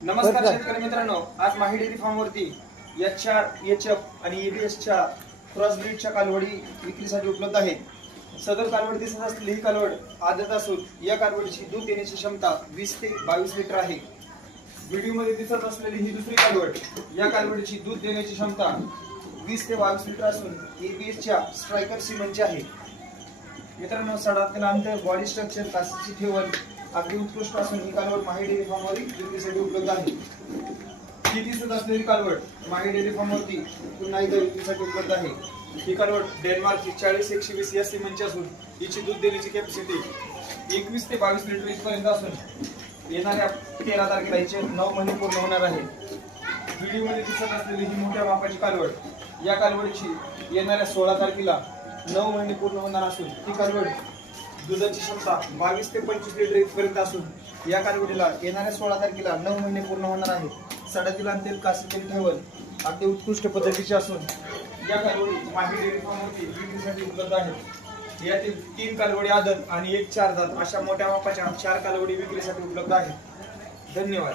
नमस्कार शेतकरी मित्रांनो, आज माही डेअरी फार्म वरती H4, HF आणि ABS च्या क्रॉस ब्रीडच्या कालवडी विक्रीसाठी उपलब्ध आहे. सदर कालवड दिसत असलेली ही कालवड आदत असून या कालवडीची दूध देण्याची क्षमता 20 ते 22 लिटर आहे. व्हिडिओ मध्ये दिसत असलेली ही दुसरी कालवड, या कालवडीची दूध देण्याची क्षमता 20 ते 22 लिटर असून ABS च्या स्ट्रायकर सिमेंटची आहे. मित्रांनो, सडातील अंतर, बॉडी स्ट्रक्चर, काशीची ठेवण अगदी उत्कृष्ट असून ही कालवड माही डेअरी फार्म वरील विक्रीसाठी उपलब्ध आहे. ही दिसत असलेली कालवड माही डेअरी फार्म वरती पुन्हा एकदा विक्रीसाठी उपलब्ध आहे. ही कालवड डेन्मार्कची 40-120 या सिमेंटची असून हिची दूध देण्याची कॅपॅसिटी 21 ते 22 लिटर इथपर्यंत असून येणाऱ्या 13 तारखेला हिचे 9 महिने पूर्ण होणार आहे. व्हिडिओमध्ये दिसत असलेली ही मोठ्या मापाची कालवड, या कालवडीची येणाऱ्या 16 तारखेला 9 महिने पूर्ण होणार असून ही कालवड दुधाची क्षमता 22 ते 25 लिटर इथपर्यंत असून या कालवडीला येणाऱ्या 16 तारखेला 9 महिने पूर्ण होणार आहे. सडातील अंतर, काशीतील ठेवण अगदी उत्कृष्ट पद्धतीची असून या कालवडी माही डेअरी फार्म वरती विक्रीसाठी उपलब्ध आहेत. यातील 3 कालवडी आदत आणि 1 4 दात अशा मोठ्या मापाच्या 4 कालवडी विक्रीसाठी उपलब्ध आहेत. धन्यवाद.